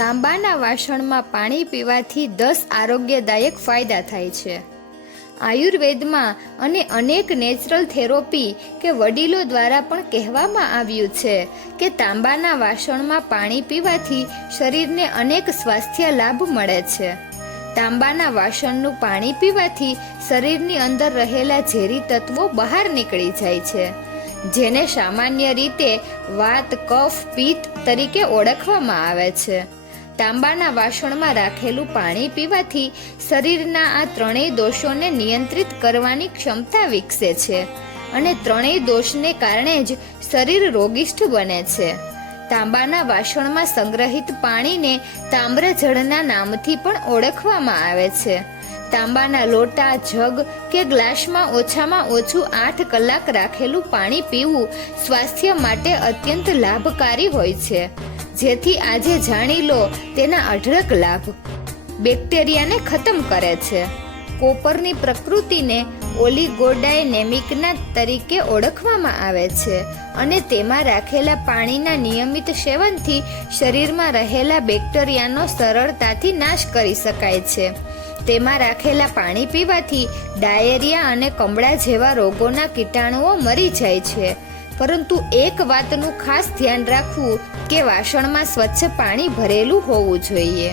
તાંબાના વાસણમાં પાણી પીવાથી દસ આરોગ્યદાયક ફાયદા થાય છે. આયુર્વેદમાં અને અનેક નેચરલ થેરોપી કે વડીલો દ્વારા પણ કહેવામાં આવ્યું છે કે તાંબાના વાસણમાં પાણી પીવાથી શરીરને અનેક સ્વાસ્થ્ય લાભ મળે છે. તાંબાના વાસણનું પાણી પીવાથી શરીરની અંદર રહેલા ઝેરી તત્વો બહાર નીકળી જાય છે, જેને સામાન્ય રીતે વાત, કફ પિત્ત તરીકે ઓળખવામાં આવે છે. તાંબાના વાસણમાં રાખેલું પાણી પીવાથી શરીરના આ ત્રણેય દોષોને નિયંત્રિત કરવાની ક્ષમતા વિકસે છે અને ત્રણેય દોષને કારણે જ શરીર રોગિષ્ઠ બને છે. તાંબાના વાસણમાં સંગ્રહિત પાણીને તામ્રજળના નામથી પણ ઓળખવામાં આવે છે. તાંબાના લોટા, જગ કે ગ્લાસમાં ઓછામાં ઓછું આઠ કલાક રાખેલું પાણી પીવું સ્વાસ્થ્ય માટે અત્યંત લાભકારી હોય છે. જેથી આજે જાણી લો તેના અઢળક લાભ. બેક્ટેરિયાને ખતમ કરે છે. કોપરની પ્રકૃતિને ઓલિગોડાયનેમિકના તરીકે ઓળખવામાં આવે છે અને તેમાં રાખેલા પાણીના નિયમિત સેવનથી શરીરમાં રહેલા બેક્ટેરિયાનો સરળતાથી નાશ કરી શકાય છે. તેમાં રાખેલા પાણી પીવાથી ડાયેરિયા અને કમળા જેવા રોગોના કીટાણુઓ મરી જાય છે. પરંતુ એક વાતનું ખાસ ધ્યાન રાખવું કે વાસણમાં સ્વચ્છ પાણી ભરેલું હોવું જોઈએ.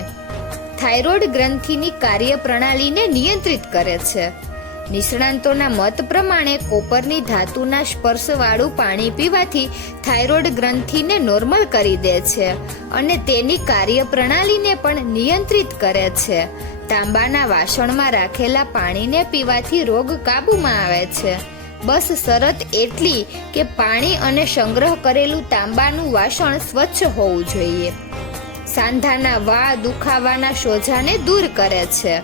થાઇરોઇડ ગ્રંથિની કાર્યપ્રણાલીને નિયંત્રિત કરે છે. નિષ્ણાંતોના મત પ્રમાણે કોપરની ધાતુના સ્પર્શવાળું પાણી પીવાથી થાઇરોઇડ ગ્રંથિને નોર્મલ કરી દે છે અને તેની કાર્યપ્રણાલીને પણ નિયંત્રિત કરે છે. તાંબાના વાસણમાં રાખેલા પાણીને પીવાથી રોગ કાબૂમાં આવે છે. બસ શરત એટલી કે પાણી અને સંગ્રહ કરેલું તાંબાનું વાસણ સ્વચ્છ હોવું જોઈએ. સાંધાના વા દુખાવાના સોજાને દૂર કરે છે.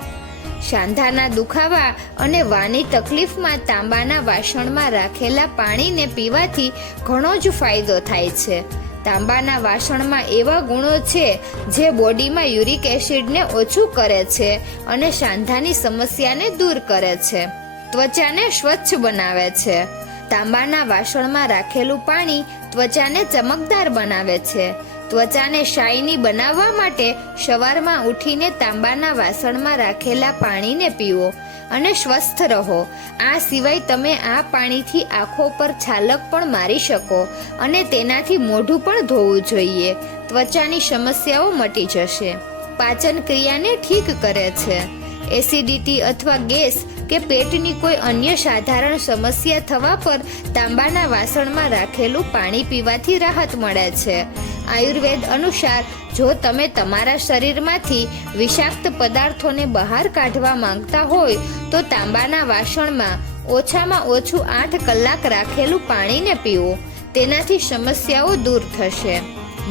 સાંધાના દુખાવા અને વાની તકલીફમાં તાંબાના વાસણમાં રાખેલા પાણીને પીવાથી ઘણો જ ફાયદો થાય છે. તાંબાના વાસણમાં એવા ગુણો છે જે બોડીમાં યુરિક એસિડને ઓછું કરે છે અને સાંધાની સમસ્યાને દૂર કરે છે. ત્વચાને સ્વચ્છ બનાવે છે. તાંબાના વાસણમાં રાખેલું પાણી ત્વચાને ચમકદાર બનાવે છે. ત્વચાને શાઇની બનાવવા માટે સવારમાં ઉઠીને તાંબાના વાસણમાં રાખેલા પાણીને પીવો અને સ્વસ્થ રહો. આ સિવાય તમે આ પાણીથી આંખો પર છાલક પણ મારી શકો અને તેનાથી મોઢું પણ ધોવું જોઈએ. ત્વચાની સમસ્યાઓ મટી જશે. પાચન ક્રિયાને ઠીક કરે છે. એસિડિટી અથવા ગેસ કે પેટની કોઈ અન્ય સાધારણ સમસ્યા થવા પર તાંબાના વાસણમાં રાખેલું પાણી પીવાથી રાહત મળે છે. આયુર્વેદ અનુસાર, જો તમે તમારા શરીરમાંથી વિષાક્ત પદાર્થોને બહાર કાઢવા માંગતા હોય, તો તાંબાના વાસણમાં ઓછામાં ઓછું આઠ કલાક રાખેલું પાણીને પીવો. તેનાથી સમસ્યાઓ દૂર થશે.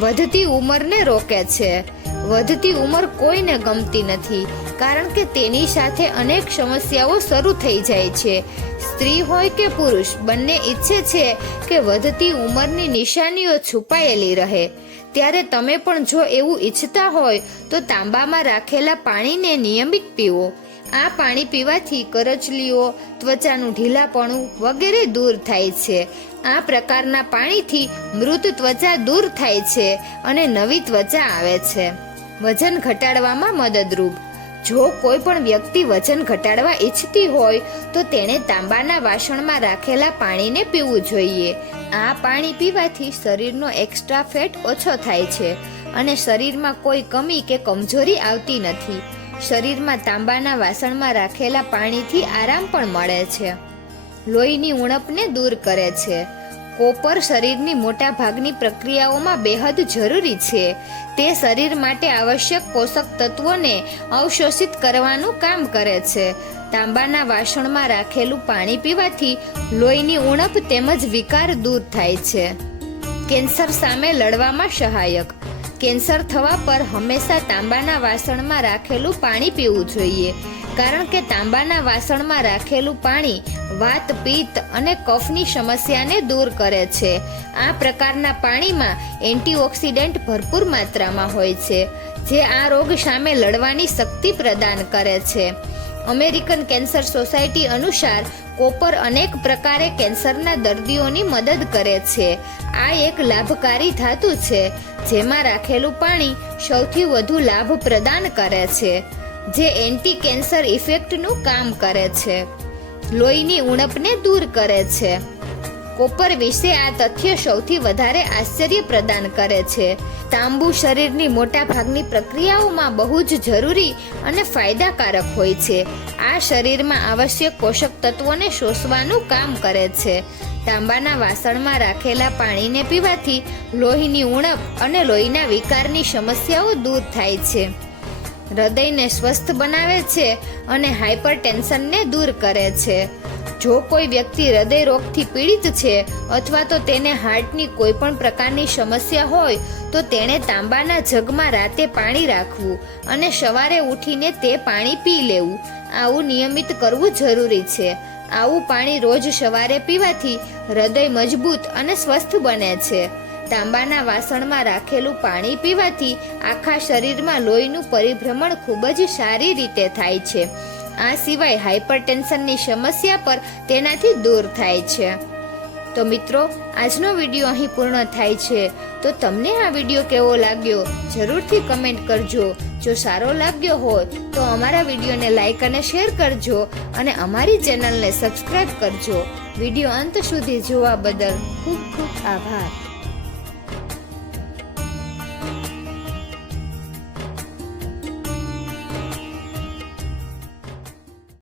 વધતી ઉંમરને રોકે છે. વધતી ઉંમર કોઈને ગમતી નથી, કારણ કે તેની સાથે અનેક સમસ્યાઓ શરૂ થઈ જાય છે. સ્ત્રી હોય કે પુરુષ, બંને ઈચ્છે છે કે વધતી ઉંમરની નિશાનીઓ છુપાયેલી રહે. ત્યારે તમે પણ જો એવું ઈચ્છતા હોય, તો તાંબામાં રાખેલા પાણીને નિયમિત પીવો. આ પાણી પીવાથી કરચલીઓ, ત્વચાનું ઢીલાપણું વગેરે દૂર થાય છે. આ પ્રકારના પાણીથી મૃત ત્વચા દૂર થાય છે અને નવી ત્વચા આવે છે. વજન ઘટાડવામાં મદદરૂપ. જો કોઈ પણ વ્યક્તિ વજન ઘટાડવા ઈચ્છતી હોય, તો તેણે તાંબાના વાસણમાં રાખેલા પાણીને પીવું જોઈએ. આ પાણી પીવાથી શરીરનો એક્સ્ટ્રા ફેટ ઓછો થાય છે અને શરીરમાં કોઈ કમી કે કમજોરી આવતી નથી. શરીરમાં તાંબાના વાસણમાં રાખેલા પાણીથી આરામ પણ મળે છે. લોહીની ઉણપને દૂર કરે છે. કોપર શરીરની મોટા ભાગની પ્રક્રિયાઓમાં બેહદ જરૂરી છે. તે શરીર માટે આવશ્યક પોષક તત્વોને અવશોષિત કરવાનું કામ કરે છે. તાંબાના વાસણમાં રાખેલું પાણી પીવાથી લોહીની ઉણપ તેમજ વિકાર દૂર થાય છે. કેન્સર સામે લડવામાં સહાયક. કેન્સર થવા પર હંમેશા તાંબાના વાસણમાં રાખેલું પાણી પીવું જોઈએ. કારણ કે તાંબાના વાસણમાં રાખેલું પાણી વાત, પિત્ત અને કફની સમસ્યાને દૂર કરે છે. આ પ્રકારના પાણીમાં એન્ટીઓક્સિડન્ટ ભરપૂર માત્રામાં હોય છે, જે આ રોગ સામે લડવાની શક્તિ પ્રદાન કરે છે. અમેરિકન કેન્સર સોસાયટી અનુસાર કોપર અનેક પ્રકારે કેન્સરના દર્દીઓની મદદ કરે છે. આ એક લાભકારી ધાતુ છે, જેમાં રાખેલું પાણી સૌથી વધુ લાભ પ્રદાન કરે છે, જે એન્ટી કેન્સર ઇફેક્ટનું કામ કરે છે. લોહીની ઉણપને દૂર કરે છે. કોપર વિશે આ તથ્ય સૌથી વધારે આશ્ચર્ય પ્રદાન કરે છે. તાંબુ શરીરની મોટા ભાગની પ્રક્રિયાઓમાં બહુ જ જરૂરી અને ફાયદાકારક હોય છે. આ શરીરમાં આવશ્યક પોષક તત્વોને શોષવાનું કામ કરે છે. તાંબાના વાસણમાં રાખેલા પાણીને પીવાથી લોહીની ઉણપ અને લોહીના વિકારની સમસ્યાઓ દૂર થાય છે. હૃદયને સ્વસ્થ બનાવે છે અને હાઇપર દૂર કરે છે. જો કોઈ વ્યક્તિ હૃદય રોગથી પીડિત છે અથવા તો તેને હાર્ટની કોઈ પણ પ્રકારની સમસ્યા હોય, તો તેણે તાંબાના જગમાં રાતે પાણી રાખવું અને સવારે ઉઠીને તે પાણી પી લેવું. આવું નિયમિત કરવું જરૂરી છે. આવું પાણી રોજ સવારે પીવાથી હૃદય મજબૂત અને સ્વસ્થ બને છે. તાંબાના વાસણમાં રાખેલું પાણી પીવાથી આખા શરીરમાં લોહીનું પરિભ્રમણ ખૂબ જ સારી રીતે થાય છે. આ સિવાય હાઇપરટેન્શનની સમસ્યા પર તેનાથી દૂર થાય છે. તો મિત્રો, આજનો વીડિયો અહીં પૂર્ણ થાય છે. તો તમને આ વીડિયો કેવો લાગ્યો? જરૂરથી કમેન્ટ કરજો. જો સારો લાગ્યો હોય તો અમારા વિડીયોને લાઇક અને શેર કરજો અને અમારી ચેનલને સબસ્ક્રાઇબ કરજો. વીડિયો અંત સુધી જોવા બદલ ખૂબ ખૂબ આભાર.